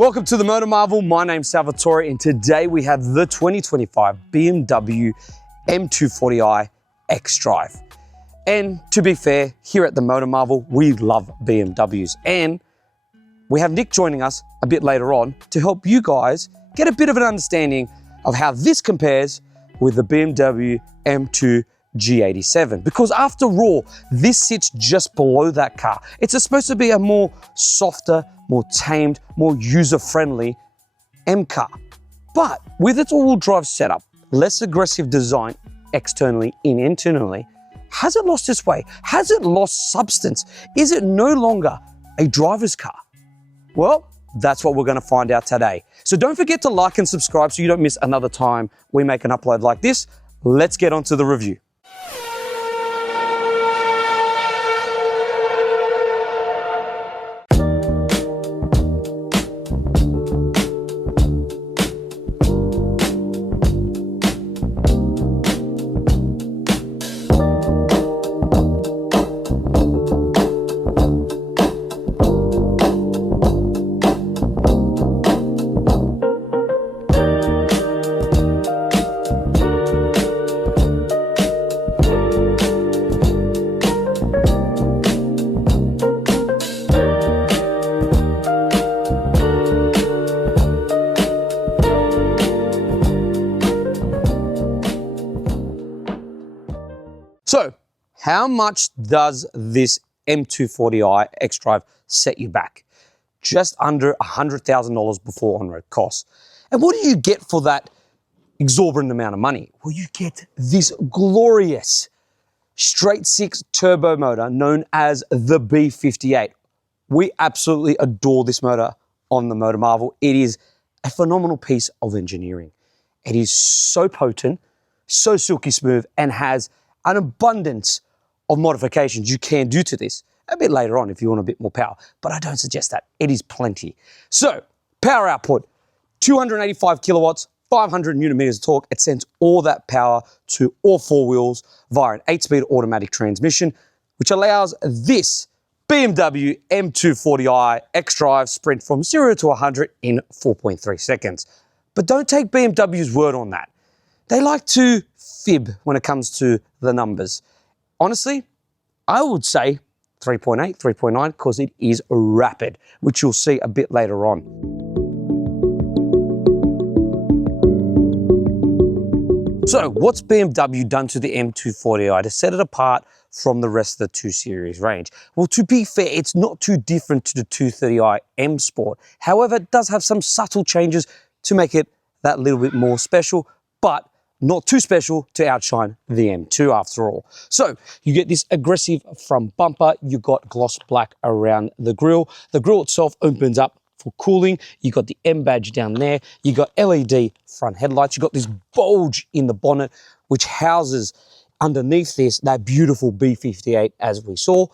Welcome to the Motor Marvel. My name's Salvatore, and today we have the 2025 BMW M240i xDrive. And to be fair, here at the Motor Marvel, we love BMWs. And we have Nick joining us a bit later on to help you guys get a bit of an understanding of how this compares with the BMW M2 G87, because after all, this sits just below that car. It's supposed to be a more softer, more tamed, more user-friendly M car. But with its all-wheel drive setup, less aggressive design externally and internally, has it lost its way? Has it lost substance? Is it no longer a driver's car? Well, that's what we're going to find out today. So don't forget to like and subscribe so you don't miss another time we make an upload like this. Let's get on to the review. So, how much does this M240i xDrive set you back? Just under $100,000 before on-road costs. And what do you get for that exorbitant amount of money? Well, you get this glorious straight-six turbo motor known as the B58. We absolutely adore this motor on the Motor Marvel. It is a phenomenal piece of engineering. It is so potent, so silky smooth, and has an abundance of modifications you can do to this a bit later on if you want a bit more power, but I don't suggest that. It is plenty. So, power output, 285 kilowatts, 500 newton meters of torque. It sends all that power to all four wheels via an 8-speed automatic transmission, which allows this BMW M240i xDrive sprint from 0 to 100 in 4.3 seconds. But don't take BMW's word on that. They like to fib when it comes to the numbers. Honestly, I would say 3.8, 3.9, because it is rapid, which you'll see a bit later on. So what's BMW done to the M240i to set it apart from the rest of the 2 Series range? Well, to be fair, it's not too different to the 230i M Sport. However, it does have some subtle changes to make it that little bit more special, but not too special to outshine the M2 after all. So you get this aggressive front bumper, you've got gloss black around the grille. The grille itself opens up for cooling. You got the M badge down there. You got LED front headlights. You got this bulge in the bonnet, which houses underneath this that beautiful B58 as we saw.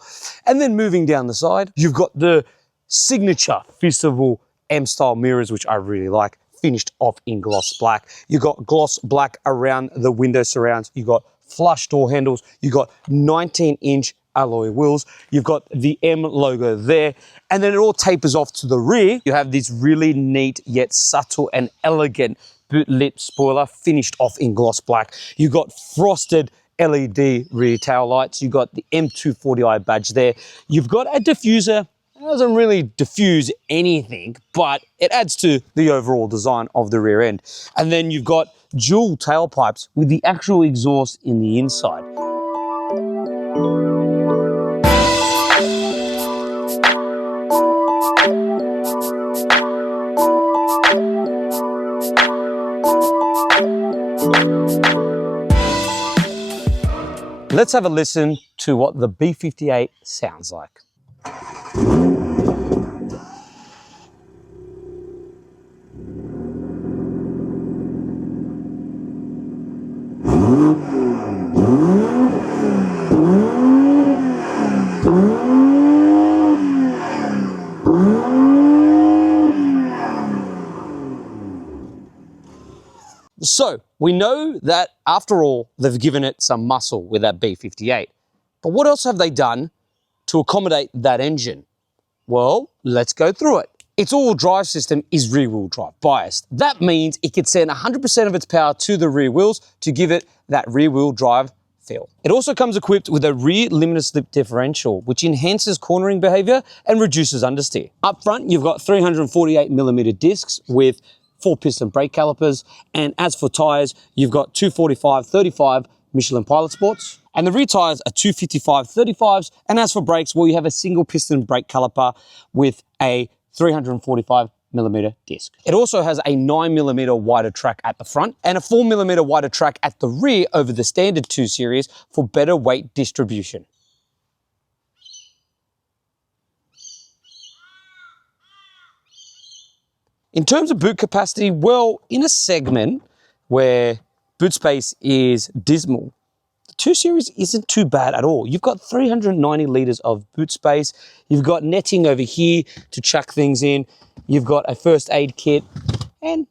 And then moving down the side, you've got the signature fistable M-style mirrors, which I really like, finished off in gloss black. You got gloss black around the window surrounds. You got flush door handles. You got 19-inch alloy wheels. You've got the M logo there. And then it all tapers off to the rear. You have this really neat yet subtle and elegant boot lip spoiler finished off in gloss black. You got frosted LED rear tail lights. You got the M240i badge there. You've got a diffuser. It doesn't really diffuse anything, but it adds to the overall design of the rear end. And then you've got dual tailpipes with the actual exhaust in the inside. Let's have a listen to what the B58 sounds like. So we know that after all, they've given it some muscle with that B58. But what else have they done to accommodate that engine? Well, let's go through it. Its all-wheel drive system is rear-wheel drive biased. That means it can send 100% of its power to the rear wheels to give it that rear-wheel drive feel. It also comes equipped with a rear limited slip differential, which enhances cornering behavior and reduces understeer. Up front, you've got 348mm discs with 4-piston brake calipers, and as for tyres, you've got 245/35 Michelin Pilot Sports, and the rear tyres are 255/35s, and as for brakes, well, you have a single piston brake caliper with a 345mm disc. It also has a 9mm wider track at the front and a 4mm wider track at the rear over the standard 2 Series for better weight distribution. In terms of boot capacity, well, in a segment where boot space is dismal, the 2 Series isn't too bad at all. You've got 390 litres of boot space. You've got netting over here to chuck things in. You've got a first aid kit, and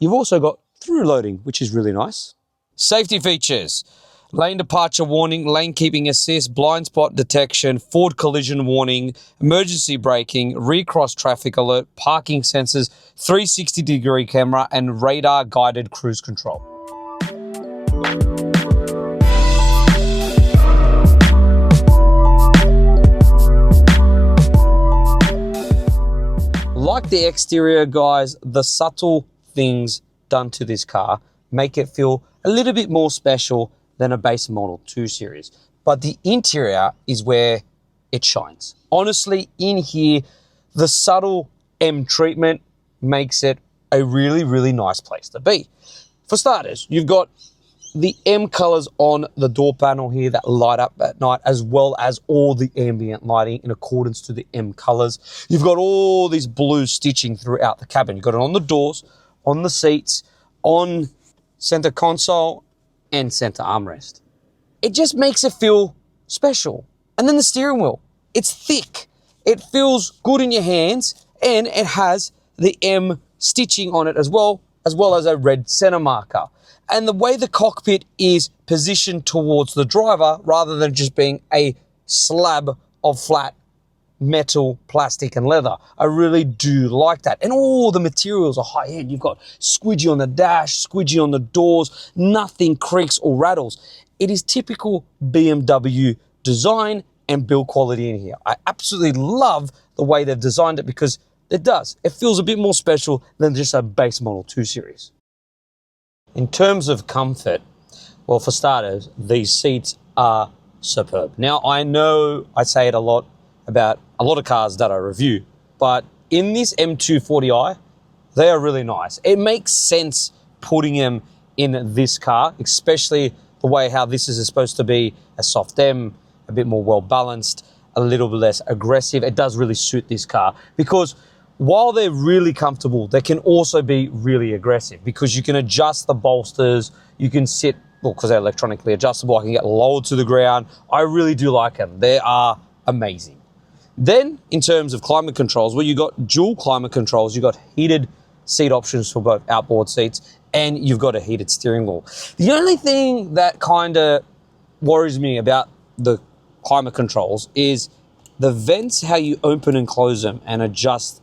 you've also got through loading, which is really nice. Safety features: lane departure warning, lane keeping assist, blind spot detection, forward collision warning, emergency braking, rear cross traffic alert, parking sensors, 360-degree camera, and radar guided cruise control. Like the exterior, guys, the subtle things done to this car make it feel a little bit more special than a base model 2 Series. But the interior is where it shines. Honestly, in here, the subtle M treatment makes it a really, really nice place to be. For starters, you've got the M colors on the door panel here that light up at night, as well as all the ambient lighting in accordance to the M colors. You've got all this blue stitching throughout the cabin. You've got it on the doors, on the seats, on center console, and center armrest. It just makes it feel special. And then the steering wheel, it's thick. It feels good in your hands, and it has the M stitching on it as well as a red center marker. And the way the cockpit is positioned towards the driver, rather than just being a slab of flat metal, plastic, and leather, I really do like that. And all the materials are high end. You've got squidgy on the dash, squidgy on the doors, nothing creaks or rattles. It is typical BMW design and build quality in here. I absolutely love the way they've designed it, because it does. It feels a bit more special than just a base model 2 Series. In terms of comfort, well, for starters, these seats are superb. Now, I know I say it a lot about a lot of cars that I review, but in this M240i, they are really nice. It makes sense putting them in this car, especially the way how this is supposed to be a soft M, a bit more well-balanced, a little bit less aggressive. It does really suit this car, because while they're really comfortable, they can also be really aggressive, because you can adjust the bolsters, you can sit, well, because they're electronically adjustable, I can get lowered to the ground. I really do like them. They are amazing. Then, in terms of climate controls, well, you've got dual climate controls, you've got heated seat options for both outboard seats, and you've got a heated steering wheel. The only thing that kind of worries me about the climate controls is the vents, how you open and close them and adjust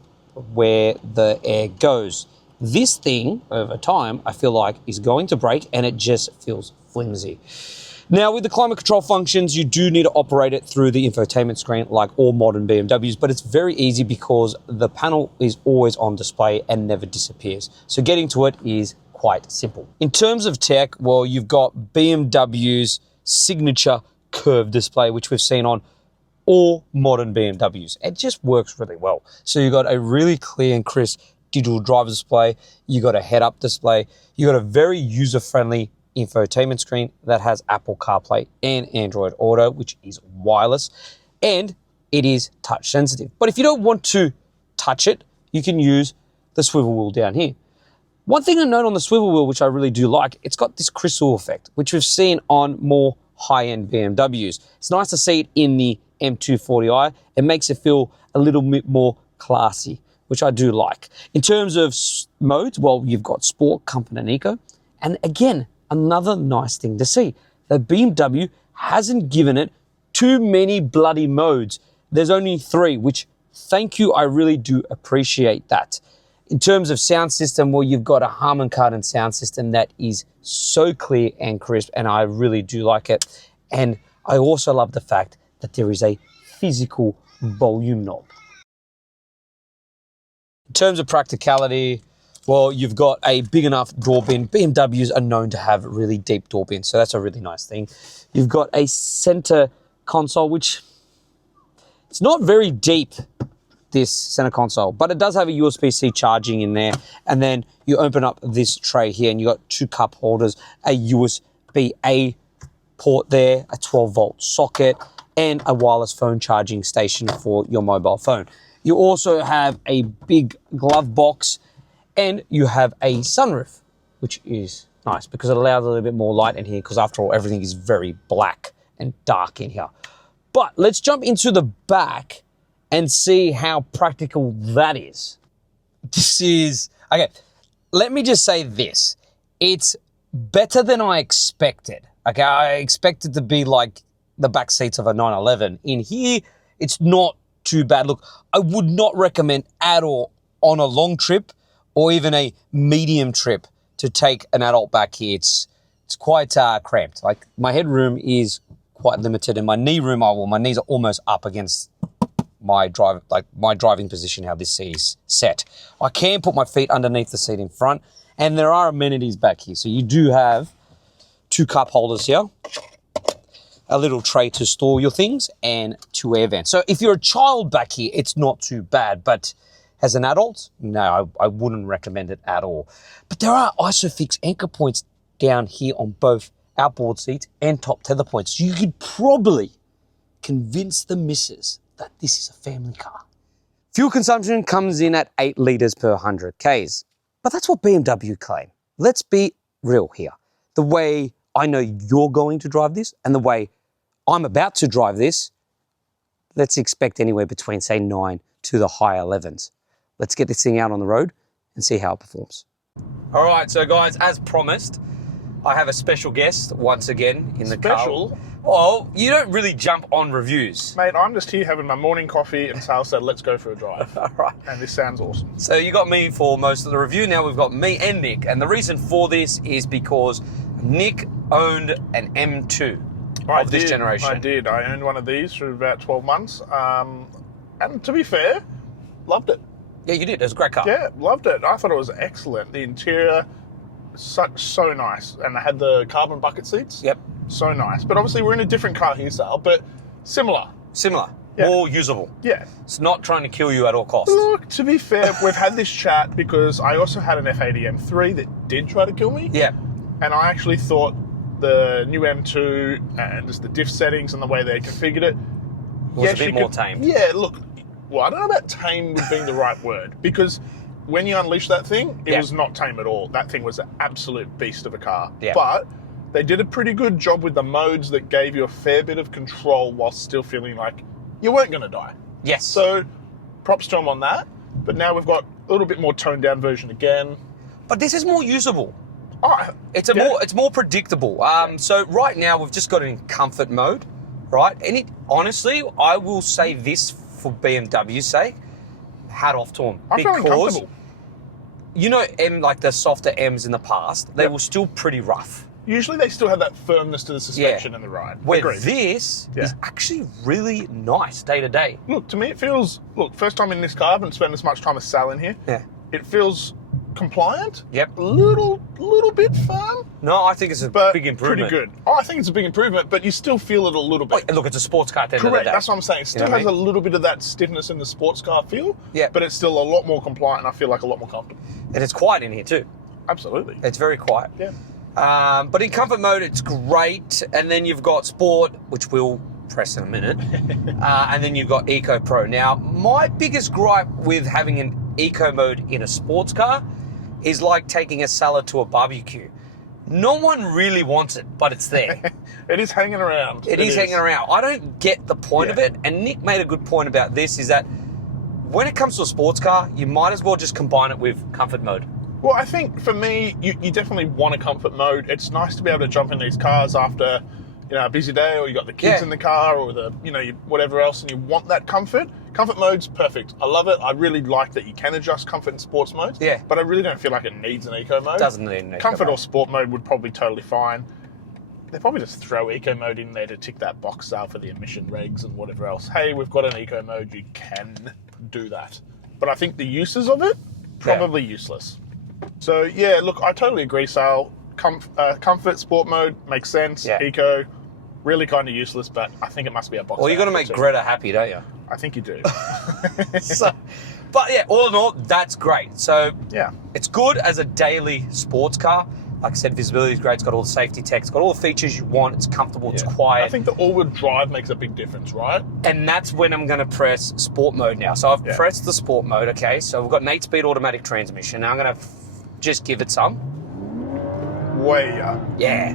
where the air goes. This thing, over time, I feel like is going to break, and it just feels flimsy. Now, with the climate control functions, you do need to operate it through the infotainment screen like all modern BMWs, but it's very easy because the panel is always on display and never disappears. So getting to it is quite simple. In terms of tech, well, you've got BMW's signature curved display, which we've seen on all modern BMWs. It just works really well. So you've got a really clear and crisp digital driver display, you got a head-up display, you got a very user-friendly infotainment screen that has Apple CarPlay and Android Auto, which is wireless, and it is touch sensitive. But if you don't want to touch it, you can use the swivel wheel down here. One thing to note on the swivel wheel, which I really do like, it's got this crystal effect, which we've seen on more high-end BMWs. It's nice to see it in the M240i. It makes it feel a little bit more classy, which I do like. In terms of modes, well, you've got Sport, Comfort, and Eco. And again, another nice thing to see. The BMW hasn't given it too many bloody modes. There's only 3, which thank you. I really do appreciate that. In terms of sound system, well, you've got a Harman Kardon sound system that is so clear and crisp, and I really do like it. And I also love the fact that there is a physical volume knob. In terms of practicality, well, you've got a big enough door bin. BMWs are known to have really deep door bins, so that's a really nice thing. You've got a center console, which it's not very deep, this center console, but it does have a USB-C charging in there. And then you open up this tray here and you got 2 cup holders, a USB-A port there, a 12-volt socket, and a wireless phone charging station for your mobile phone. You also have a big glove box, and you have a sunroof, which is nice because it allows a little bit more light in here, because after all, everything is very black and dark in here. But let's jump into the back and see how practical that is. This is, okay, let me just say this. It's better than I expected. Okay, I expected to be like the back seats of a 911. In here, it's not too bad. Look, I would not recommend at all on a long trip or even a medium trip to take an adult back here. It's quite cramped. Like, my headroom is quite limited, and my knee room, my knees are almost up against my driving position, how this seat is set. I can put my feet underneath the seat in front, and there are amenities back here. So you do have 2 cup holders here, a little tray to store your things, and 2 air vents. So if you're a child back here, it's not too bad, but as an adult, no, I wouldn't recommend it at all. But there are ISOFIX anchor points down here on both outboard seats and top tether points. So you could probably convince the missus that this is a family car. Fuel consumption comes in at 8 litres per 100 Ks. But that's what BMW claim. Let's be real here. The way I know you're going to drive this and the way I'm about to drive this, let's expect anywhere between, say, 9 to the high 11s. Let's get this thing out on the road and see how it performs. All right, so guys, as promised, I have a special guest once again in the car. Special? Oh, you don't really jump on reviews. Mate, I'm just here having my morning coffee and Sal said, let's go for a drive. All right. And this sounds awesome. So you got me for most of the review. Now we've got me and Nick. And the reason for this is because Nick owned an M2 of this generation. I did. I owned one of these for about 12 months. And to be fair, loved it. Yeah, you did. It was a great car. Yeah, loved it. I thought it was excellent. The interior, so nice. And I had the carbon bucket seats. Yep. So nice. But obviously we're in a different car here, Sal, but similar. Similar. Yeah. More usable. Yeah. It's not trying to kill you at all costs. Look, to be fair, we've had this chat because I also had an F80 M3 that did try to kill me. Yeah. And I actually thought the new M2 and just the diff settings and the way they configured it was a bit more tame. Yeah, look, well, I don't know about tame being the right word, because when you unleash that thing, it was not tame at all. That thing was an absolute beast of a car. Yeah. But they did a pretty good job with the modes that gave you a fair bit of control while still feeling like you weren't going to die. Yes. So props to them on that. But now we've got a little bit more toned down version again. But this is more usable. Oh, It's more predictable. So right now we've just got it in comfort mode, right? And it, honestly, I will say this for BMW's sake, hat off to them. I'm feeling comfortable. You know, like the softer M's in the past, they were still pretty rough. Usually they still have that firmness to the suspension and the ride. Where Agreed. this is actually really nice day to day. Look, to me it feels, first time in this car, I haven't spent as much time as Sal in here. Yeah. It feels compliant. Yep. A little bit firm. No, I think it's a big improvement. Pretty good. Oh, I think it's a big improvement, but you still feel it a little bit. Look, it's a sports car at the end of the Correct, day. that's what I'm saying. It still has a little bit of that stiffness in the sports car feel, but it's still a lot more compliant and I feel like a lot more comfortable. And it's quiet in here too. Absolutely. It's very quiet. Yeah. But in comfort mode, it's great. And then you've got Sport, which we'll press in a minute. And then you've got Eco Pro. Now, my biggest gripe with having an Eco mode in a sports car is like taking a salad to a barbecue. No one really wants it, but it's there. It is hanging around. It is hanging around. I don't get the point of it. And Nick made a good point about this, is that when it comes to a sports car, you might as well just combine it with comfort mode. Well, I think for me, you definitely want a comfort mode. It's nice to be able to jump in these cars after, a busy day, or you got the kids in the car, or the whatever else, and you want that comfort. Comfort mode's perfect. I love it. I really like that you can adjust comfort and sports mode. Yeah. But I really don't feel like it needs an eco mode. Doesn't need an eco comfort mode. or sport mode would probably totally fine. They probably just throw eco mode in there to tick that box out for the emission regs and whatever else. Hey, we've got an eco mode. You can do that. But I think the uses of it, probably useless. So yeah, look, I totally agree, Sal. Comfort, sport mode makes sense. Yeah. Eco, really kind of useless, but I think it must be a box. Well, you got to make Greta happy, don't you? I think you do. But yeah, all in all, that's great. So yeah, it's good as a daily sports car. Like I said, visibility is great. It's got all the safety tech. It's got all the features you want. It's comfortable. It's quiet. I think the all-wheel drive makes a big difference, right? And that's when I'm going to press sport mode now. So I've pressed the sport mode. Okay, so we've got an 8-speed automatic transmission. Now I'm going to just give it some. Way up. Yeah.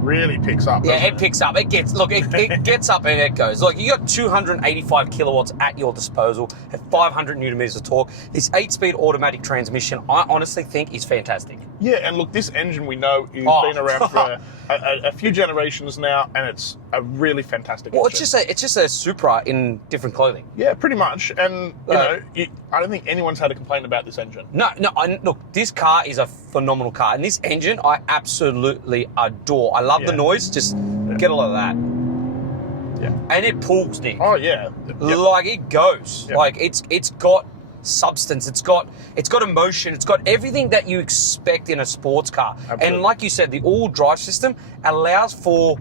Really picks up. Yeah, it picks up. It gets it gets up and it goes. Look, you got 285 kilowatts at your disposal at 500 newton meters of torque. This 8-speed automatic transmission, I honestly think is fantastic. Yeah, and look, this engine we know has been around for a few generations now, and it's a really fantastic engine. Well, it's just a Supra in different clothing. Yeah, pretty much. And I don't think anyone's had a complaint about this engine. No. Look, this car is a phenomenal car, and this engine I absolutely adore. I love the noise. Just get a lot of that. Yeah. And it pulls, Nick. Oh yeah. Like it goes. Yep. Like it's got substance. It's got emotion. It's got everything that you expect in a sports car. Absolutely. And like you said, the all drive system allows for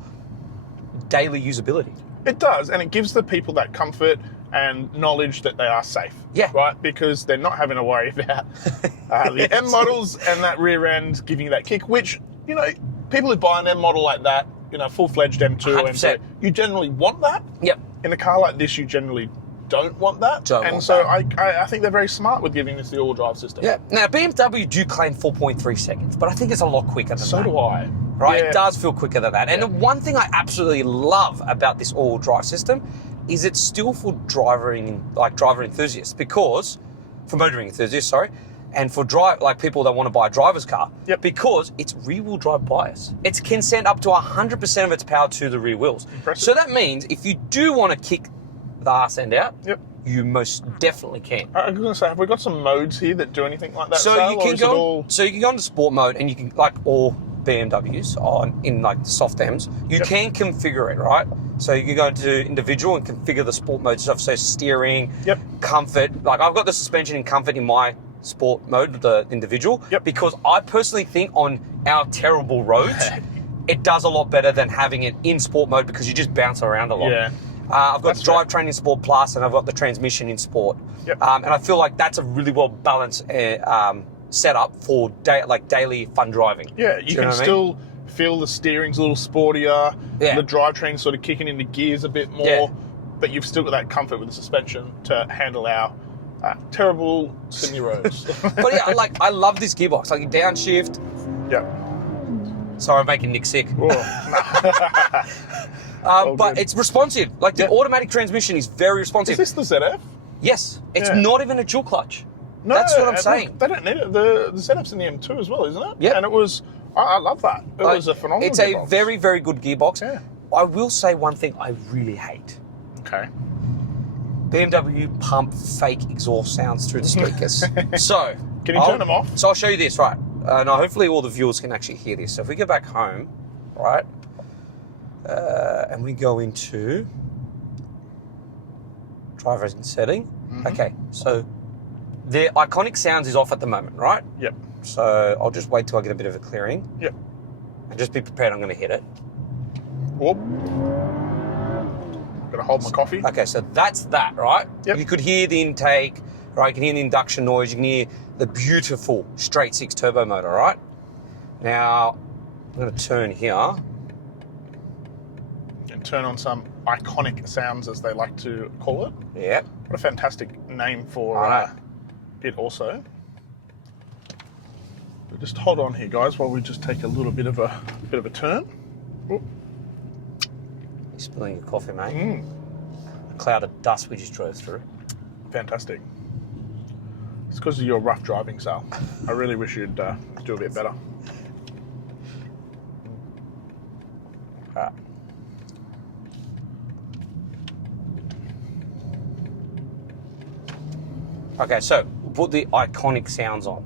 daily usability. It does, and it gives the people that comfort and knowledge that they are safe. Yeah. Right? Because they're not having to worry about the M models and that rear end giving you that kick, which, people who buy an M model like that, full-fledged M2 or 100%. M3, you generally want that. Yep. In a car like this, you generally don't want that. I think they're very smart with giving this the all-drive system. Yeah. Now, BMW do claim 4.3 seconds, but I think it's a lot quicker than that. So do I. Right? Yeah. It does feel quicker than that. And the one thing I absolutely love about this all drive system is it's still for driver enthusiasts, for motoring enthusiasts, and for people that want to buy a driver's car, because it's rear-wheel drive bias. It can send up to 100% of its power to the rear wheels. Impressive. So that means if you do want to kick the arse end out, you most definitely can. I was going to say, have we got some modes here that do anything like that? So you can go into sport mode, and you can, like all BMWs in like the soft M's, you can configure it, right? So you can go into individual and configure the sport mode stuff. So steering, comfort. Like I've got the suspension in comfort in my sport mode, the individual, because I personally think on our terrible roads, it does a lot better than having it in sport mode because you just bounce around a lot. Yeah. I've got the drivetrain in Sport Plus, and I've got the transmission in Sport. And I feel like that's a really well balanced setup for daily fun driving. Yeah, you can still feel the steering's a little sportier, the drivetrain's sort of kicking into gears a bit more, but you've still got that comfort with the suspension to handle our terrible Sydney roads. But yeah, I love this gearbox. Like downshift. Yeah. Sorry, I'm making Nick sick. Oh, but it's responsive. Like the automatic transmission is very responsive. Is this the ZF? Yes. It's not even a dual clutch. No, that's what I'm saying. They don't need it. The setup's in the M2 as well, isn't it? Yeah. And it was, I love that. It was a phenomenal It's gearbox. a very, very good gearbox. Yeah. I will say one thing I really hate. Okay. BMW pump fake exhaust sounds through the speakers. So can you turn them off? So I'll show you this, right? Now hopefully all the viewers can actually hear this. So if we go back home, right, and we go into driver setting. Okay, so the iconic sounds is off at the moment, right? Yep. So I'll just wait till I get a bit of a clearing. Yep. And just be prepared, I'm going to hit it. Whoop. Gotta hold my coffee. Okay, so that's that, right? Yep. You could hear the intake, right? You can hear the induction noise. You can hear the beautiful straight six turbo motor, right? Now, I'm going to turn here. And turn on some iconic sounds, as they like to call it. Yep. What a fantastic name for it also. But just hold on here, guys, while we just take a little bit of a turn. Whoop. You're spilling your coffee, mate. A cloud of dust we just drove through. Fantastic. It's because of your rough driving, Sal. I really wish you'd do a bit better. Okay, so put the iconic sounds on.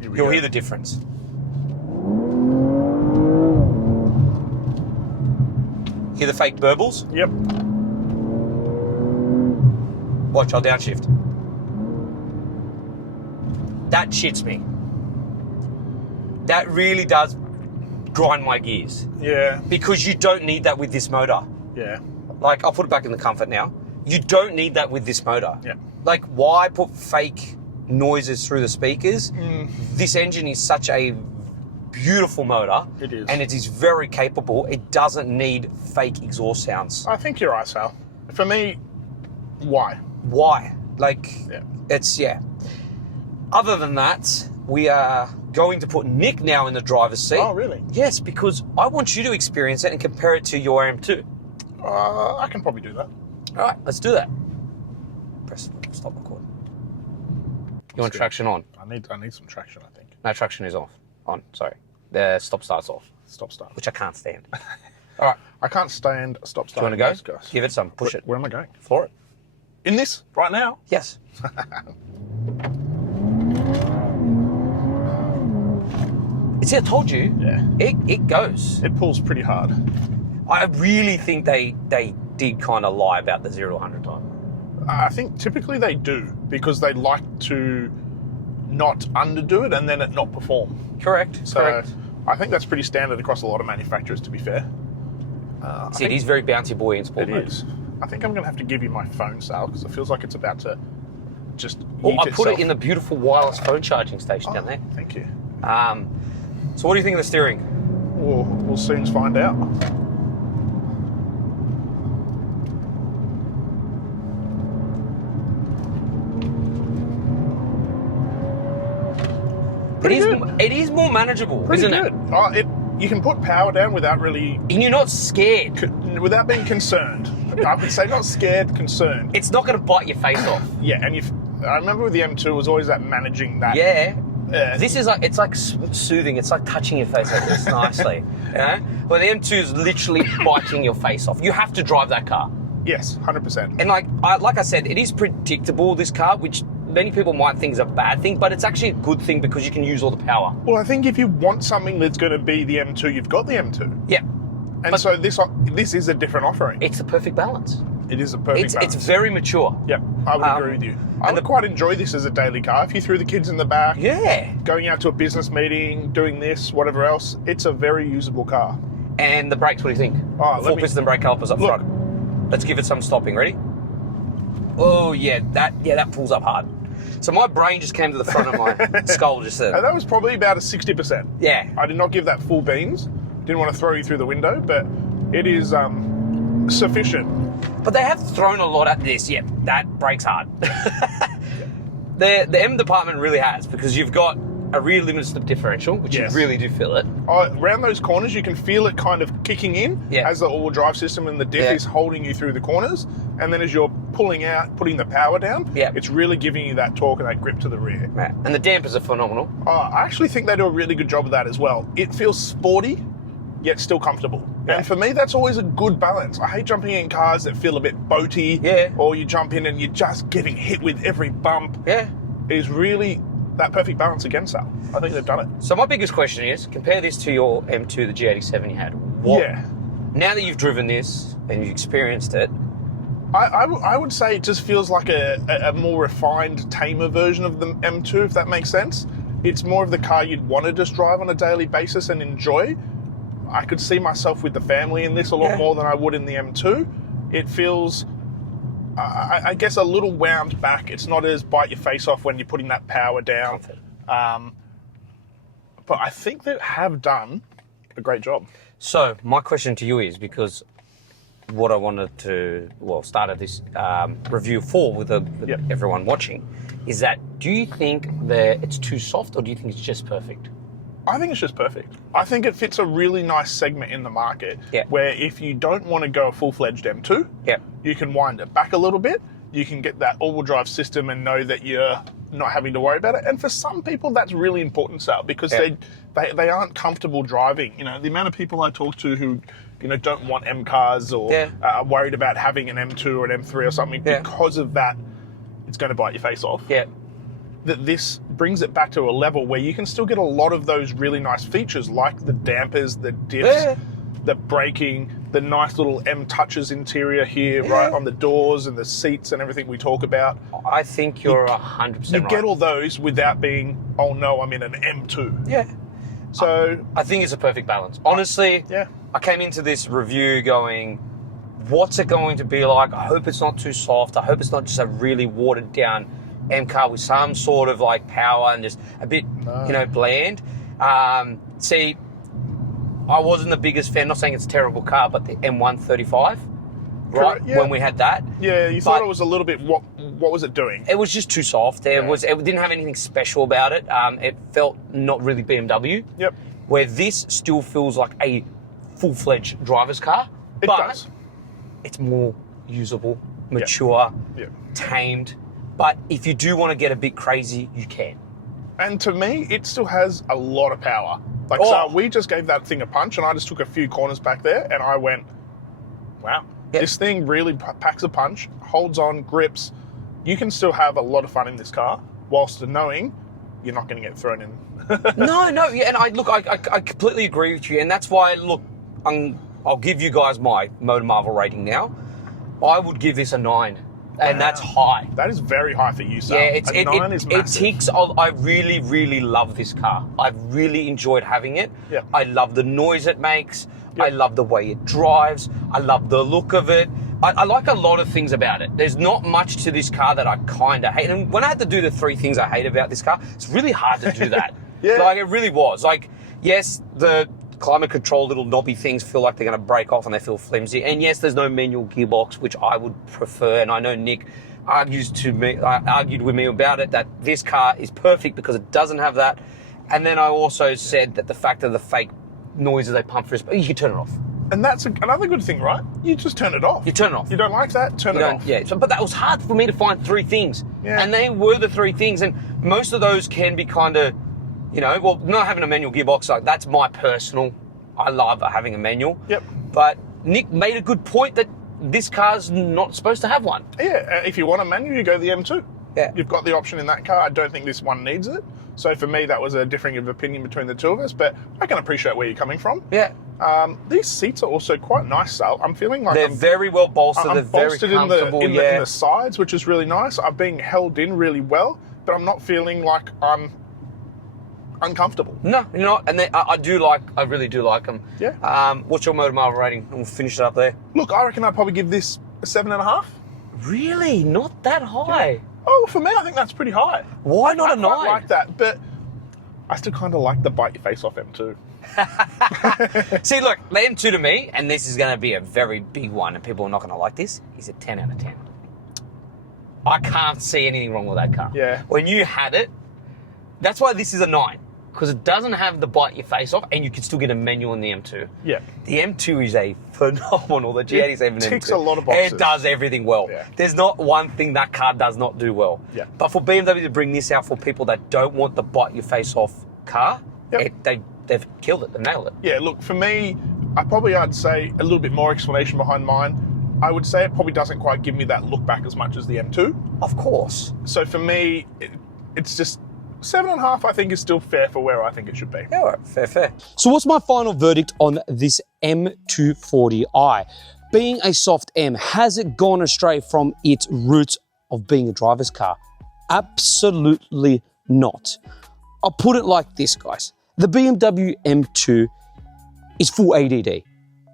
You'll hear the difference. Hear the fake burbles? Yep. Watch, I'll downshift. That shits me. That really does grind my gears. Yeah. Because you don't need that with this motor. Yeah. Like, I'll put it back in the comfort now. You don't need that with this motor. Yeah. Like, why put fake noises through the speakers? This engine is such a beautiful motor. It is. And it is very capable. It doesn't need fake exhaust sounds. I think you're right, Sal. For me, why? Why? Like, Yeah. it's, yeah. Other than that, we are going to put Nick now in the driver's seat. Oh, really? Yes, because I want you to experience it and compare it to your M2. I can probably do that. All right, let's do that. Press stop recording. You want traction on? I need some traction, I think. No, traction is off. On, sorry. The stop start's off, Stop start. which I can't stand. All right, I can't stand stop do start. you want to go? Let's go. Give it some, push it. Where am I going? For it. In this? Right now? Yes. See, I told you. Yeah. It goes. It pulls pretty hard. I really think they did kind of lie about the 0 to 100 time. I think typically they do because they like to not underdo it and then it not perform. Correct. So correct. I think that's pretty standard across a lot of manufacturers, to be fair. See, it is very bouncy boy in sport It mode. is. I think I'm going to have to give you my phone, Sal, because it feels like it's about to just Oh, yeet I put itself. it in the beautiful wireless phone charging station down there. Thank you. So what do you think of the steering? We'll soon find out. It is more manageable, Pretty isn't good. it? You can put power down without really, And you're not scared. without being concerned. I would say not scared, concerned. It's not going to bite your face off. Yeah, and I remember with the M2, it was always that managing that. Yeah. Yeah. This is like, it's like soothing. It's like touching your face like this nicely. You know? Well, the M2 is literally biting your face off. You have to drive that car. Yes, 100%. And like I said, it is predictable, this car, which many people might think is a bad thing, but it's actually a good thing because you can use all the power. Well, I think if you want something that's going to be the M2, you've got the M2. Yeah. And so this is a different offering. It's the perfect balance. It is a perfect balance. It's very mature. Yep, I would agree with you. I would quite enjoy this as a daily car. If you threw the kids in the back, Yeah. going out to a business meeting, doing this, whatever else, it's a very usable car. And the brakes, what do you think? Oh, let Four me- piston brake calipers up Look. front. Let's give it some stopping. Ready? Oh yeah, that pulls up hard. So my brain just came to the front of my skull just And there. that was probably about a 60%. Yeah. I did not give that full beans. Didn't want to throw you through the window, but it is sufficient. But they have thrown a lot at this. Yeah, that brakes hard. The M department really has, because you've got a rear limited slip differential, which Yes. you really do feel it. Around those corners, you can feel it kind of kicking in Yeah. as the all-wheel drive system and the diff Yeah. is holding you through the corners. And then as you're pulling out, putting the power down, Yeah. it's really giving you that torque and that grip to the rear. Yeah. And the dampers are phenomenal. I actually think they do a really good job of that as well. It feels sporty, yet still comfortable. Yeah. And for me, that's always a good balance. I hate jumping in cars that feel a bit boaty, Yeah. or you jump in and you're just getting hit with every bump. Yeah. It is really that perfect balance against that. I think they've done it. So my biggest question is, compare this to your M2, the G87 you had. Yeah. Now that you've driven this and you've experienced it, I would say it just feels like a more refined, tamer version of the M2, if that makes sense. It's more of the car you'd want to just drive on a daily basis and enjoy. I could see myself with the family in this a lot Yeah. more than I would in the M2. It feels, I guess, a little wound back. It's not as bite your face off when you're putting that power down. But I think they have done a great job. So my question to you is, because what I wanted to, started this review for with Yep. everyone watching, is that, do you think that it's too soft, or do you think it's just perfect? I think it's just perfect. I think it fits a really nice segment in the market Yeah. where if you don't want to go a full-fledged M2, Yep. you can wind it back a little bit. You can get that all-wheel drive system and know that you're not having to worry about it. And for some people, that's really important, Sal, because Yeah. they aren't comfortable driving. You know, the amount of people I talk to who, don't want M cars or Yeah. are worried about having an M2 or an M3 or something Yeah. because of that it's going to bite your face off. Yeah. That this brings it back to a level where you can still get a lot of those really nice features, like the dampers, the diffs, the braking, the nice little M touches interior here, right on the doors and the seats and everything we talk about. I think you're 100% right. You get all those without being, oh no, I'm in an M2. Yeah. So I think it's a perfect balance. Honestly, yeah. I came into this review going, what's it going to be like? I hope it's not too soft. I hope it's not just a really watered down M car with some sort of like power and just a bit, you know, bland. See, I wasn't the biggest fan, not saying it's a terrible car, but the M135, right? Yeah. When we had that. Yeah, you thought it was a little bit, what was it doing? It was just too soft. It didn't have anything special about it. It felt not really BMW. Yep. Where this still feels like a full-fledged driver's car. It does. It's more usable, mature, tamed. But if you do want to get a bit crazy, you can. And to me, it still has a lot of power. Like, so we just gave that thing a punch, and I just took a few corners back there, and I went, wow, this thing really packs a punch, holds on, grips. You can still have a lot of fun in this car, whilst knowing you're not going to get thrown in. No, yeah, and I completely agree with you, and that's why, look, I'll give you guys my Motor Marvel rating now. I would give this a 9. And that's high. That is very high for you, Sal. Yeah, a 9 is massive. It ticks. I really, really love this car. I've really enjoyed having it. Yep. I love the noise it makes. Yep. I love the way it drives. I love the look of it. I like a lot of things about it. There's not much to this car that I kind of hate. And when I had to do the 3 things I hate about this car, it's really hard to do that. Like, it really was. Like, yes, the climate control little knobby things feel like they're going to break off and they feel flimsy. And yes, there's no manual gearbox, which I would prefer. And I know Nick argued with me about it, that this car is perfect because it doesn't have that. And then I also said that the fact of the fake noises they pump through, you can turn it off. And that's another good thing, right? You just turn it off. You turn it off. You don't like that? Turn it off. Yeah, but that was hard for me to find 3 things. Yeah. And they were the 3 things. And most of those can be kind of, you know, well, not having a manual gearbox, like that's my personal, I love having a manual. Yep. But Nick made a good point that this car's not supposed to have one. Yeah, if you want a manual, you go the M2. Yeah. You've got the option in that car. I don't think this one needs it. So for me, that was a differing of opinion between the two of us, but I can appreciate where you're coming from. Yeah. These seats are also quite nice, Sal. I'm feeling like they're very well bolstered. They're very comfortable. in the sides, which is really nice. I'm being held in really well, but I'm not feeling like I'm uncomfortable. No, you're not. And I really do like them. Yeah. What's your Motor Marvel rating? And we'll finish it up there. Look, I reckon I'd probably give this a 7.5. Really? Not that high? Yeah. Oh, for me, I think that's pretty high. Why not a 9? I like that, but I still kind of like the bite your face off M2. See, look, the M2 to me, and this is going to be a very big one, and people are not going to like this, is a 10 out of 10. I can't see anything wrong with that car. Yeah. When you had it, that's why this is a 9. Because it doesn't have the bite your face off, and you can still get a manual in the M2. Yeah. The M2 is a phenomenal, the G87 M2. It ticks a lot of boxes. It does everything well. Yeah. There's not one thing that car does not do well. Yeah. But for BMW to bring this out for people that don't want the bite your face off car, they've killed it, they've nailed it. Yeah, look, for me, I'd say a little bit more explanation behind mine. I would say it probably doesn't quite give me that look back as much as the M2. Of course. So for me, it's just 7.5, I think, is still fair for where I think it should be. Yeah, all right. Fair. So what's my final verdict on this M240i? Being a soft M, has it gone astray from its roots of being a driver's car? Absolutely not. I'll put it like this, guys. The BMW M2 is full ADD,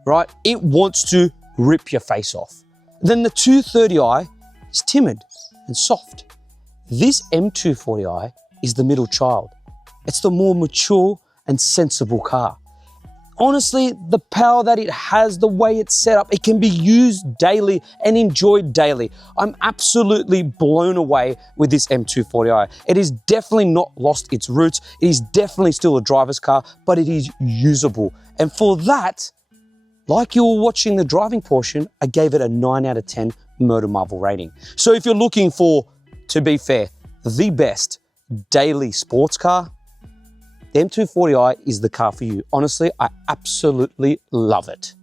right? It wants to rip your face off. Then the 230i is timid and soft. This M240i is the middle child. It's the more mature and sensible car. Honestly, the power that it has, the way it's set up, it can be used daily and enjoyed daily. I'm absolutely blown away with this M240i. It has definitely not lost its roots. It is definitely still a driver's car, but it is usable. And for that, like you were watching the driving portion, I gave it a 9 out of 10 Motor Marvel rating. So if you're looking for, to be fair, the best daily sports car, the M240i is the car for you. Honestly, I absolutely love it.